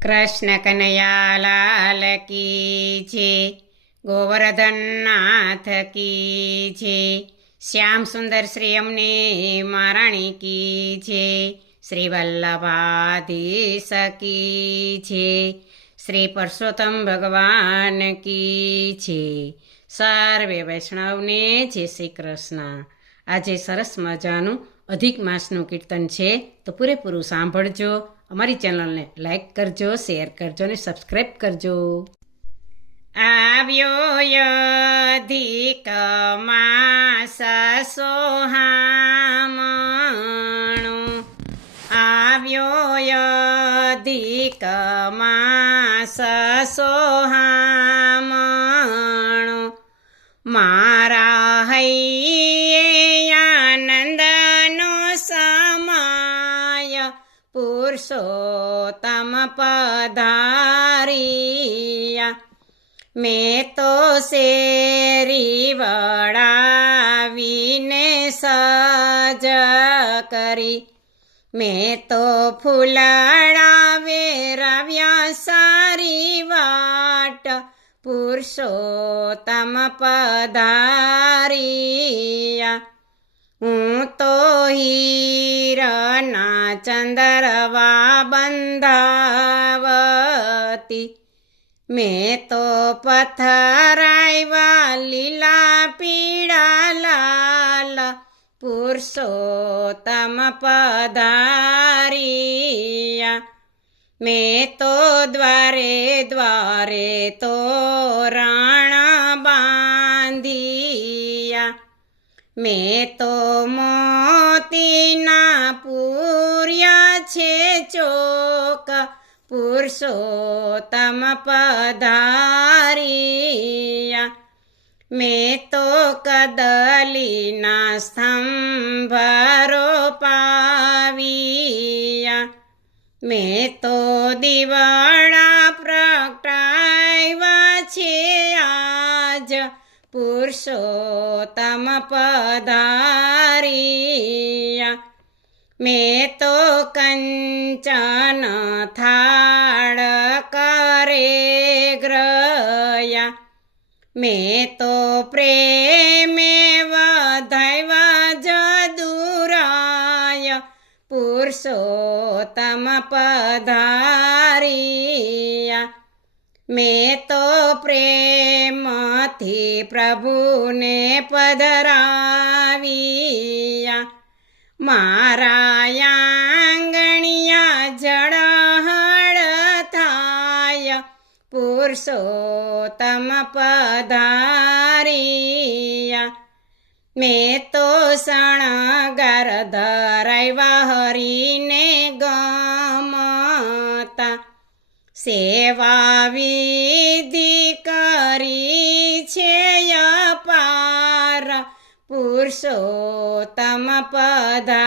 કૃષ્ણ કનૈયા લાલ કી છે, ગોવર્ધન નાથ કી છે, શ્યામ સુંદર શ્રી અમને મહારાણી કી છે, શ્રી વલ્લભાધીશ કી છે, શ્રી પરસોત્તમ ભગવાન કી છે. સર્વે વૈષ્ણવને જય શ્રી કૃષ્ણ. આજે સરસ મજાનું અધિક માસનું કીર્તન છે, તો પૂરેપૂરું સાંભળજો. અમારી ચેનલને લાઈક કરજો, શેર કરજો અને સબસ્ક્રાઈબ કરજો. આવ્યો અધિક માસ સોહામણો, આવ્યો અધિક માસ સોહામણો, મારા હૈયે આનંદનો સમય પુરુષોત્તમ પધારિયા. મેં તો શેરી વળાવીને સજ કરી, મેં તો ફૂલડા વેરાવ્યા સારી વાટ પુરુષોત્તમ પધારિયા. હું તો હીરના ચંદરવા બંધાવતી, મેં તો પથરાવ્યા લીલા પીળા લાલ પુરુષોત્તમ પધારિયા. મેં તો દ્વારે દ્વારે તોરણ બાંધિયા, મેં તો મોતીના પૂર્યા છે ચોક પુરુષોત્તમ પધારિયા. મેં તો કદલીના સ્તંભ રોપાવ્યા, મેં તો દિવાળા પ્રગટાવ્યા છે આજ પુરુષોત્તમ પધારિયા. મેં તો કંચન થાળ કરે ગ્રયા, મેં તો પ્રેમે વધાવ્યા જદુરાય પુરુષોત્તમ પધારિયા. મેં તો પ્રેમથી પ્રભુને પધરાવ્યા, મારા આંગણિયા ઝળહળ થાય પુરુષોત્તમ પધારિયા. મેં તો શણગાર ધરાવ્યા હરીને ગમતા, સેવા વિધિ કરી છે અપાર પુરુષોત્તમ પધારિયા.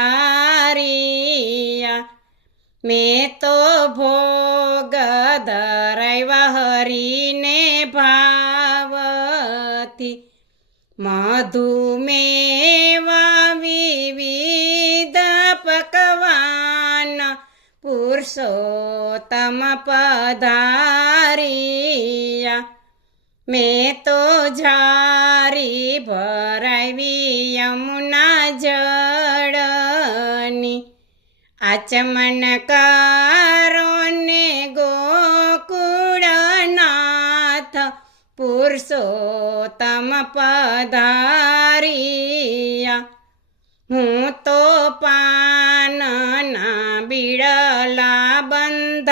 મેં તો ભોગ ધરાવ્યા હરીને ભાવથી, મધુમેવા વિવિધ પકવાન પુરુષોત્તમ પધારિયા. મેં તો ઝારી ભરાવી યમુના જળની, આચમન કરો ને ગોકુળનાથ પુરુષોત્તમ પધારિયા. હું તો પાનના બીડલા બંધાવતી,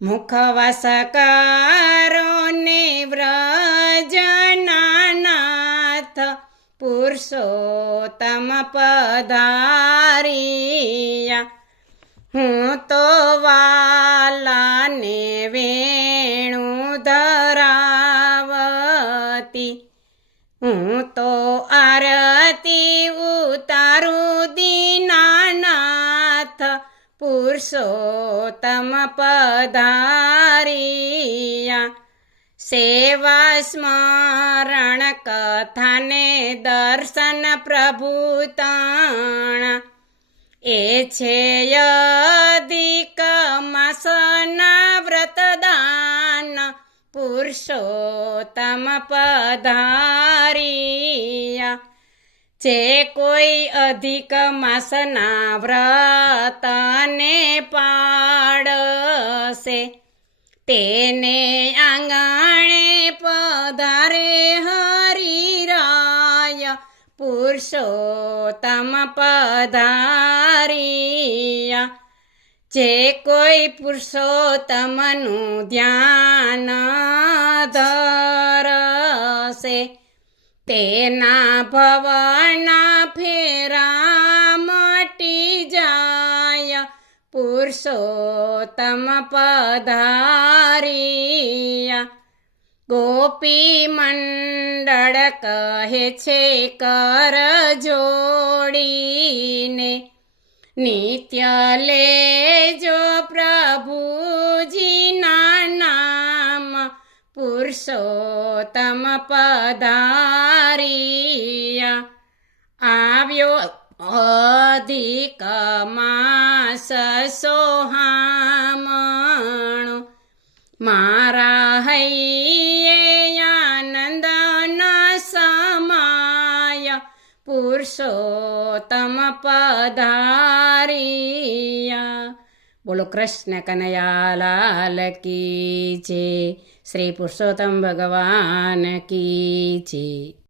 મુખવાસ કરો ને વ્રજનાનાથ પુરુષોત્તમ પધારિયા. હું તો વાલાને વેણું ધરાવતી, હું તો આરતી ઉતારું દીનાનાથ પુરુષોત્તમ પધારિયા. સેવા સ્મરણ કથાને દર્શન પ્રભુ તાણા, એ છે યદી પુરુષોત્તમ પધારિયા જે કોઈ અધિક માસના વ્રતને પાડશે તેને આંગણે પધારે હરિરાય પુરુષોત્તમ પધારિયા જે કોઈ પુરુષોત્તમનું ધ્યાન ધરશે તેના ભવના ફેરા મટી જાય પુરુષોત્તમ પધારિયા ગોપી મંડળ કહે છે કર જોડીને નિત્ય લેજો પ્રભુજીના નામ પુરુષોત્તમ પધારિયા આવ્યો અધિક માસ સોહામણો મારા હૈયે આનંદ ન સમાય પુરુષોત્તમ પધારિયા બોલો કૃષ્ણ કનૈયા લાલ કી જય શ્રી પુરુષોત્તમ ભગવાન કી જય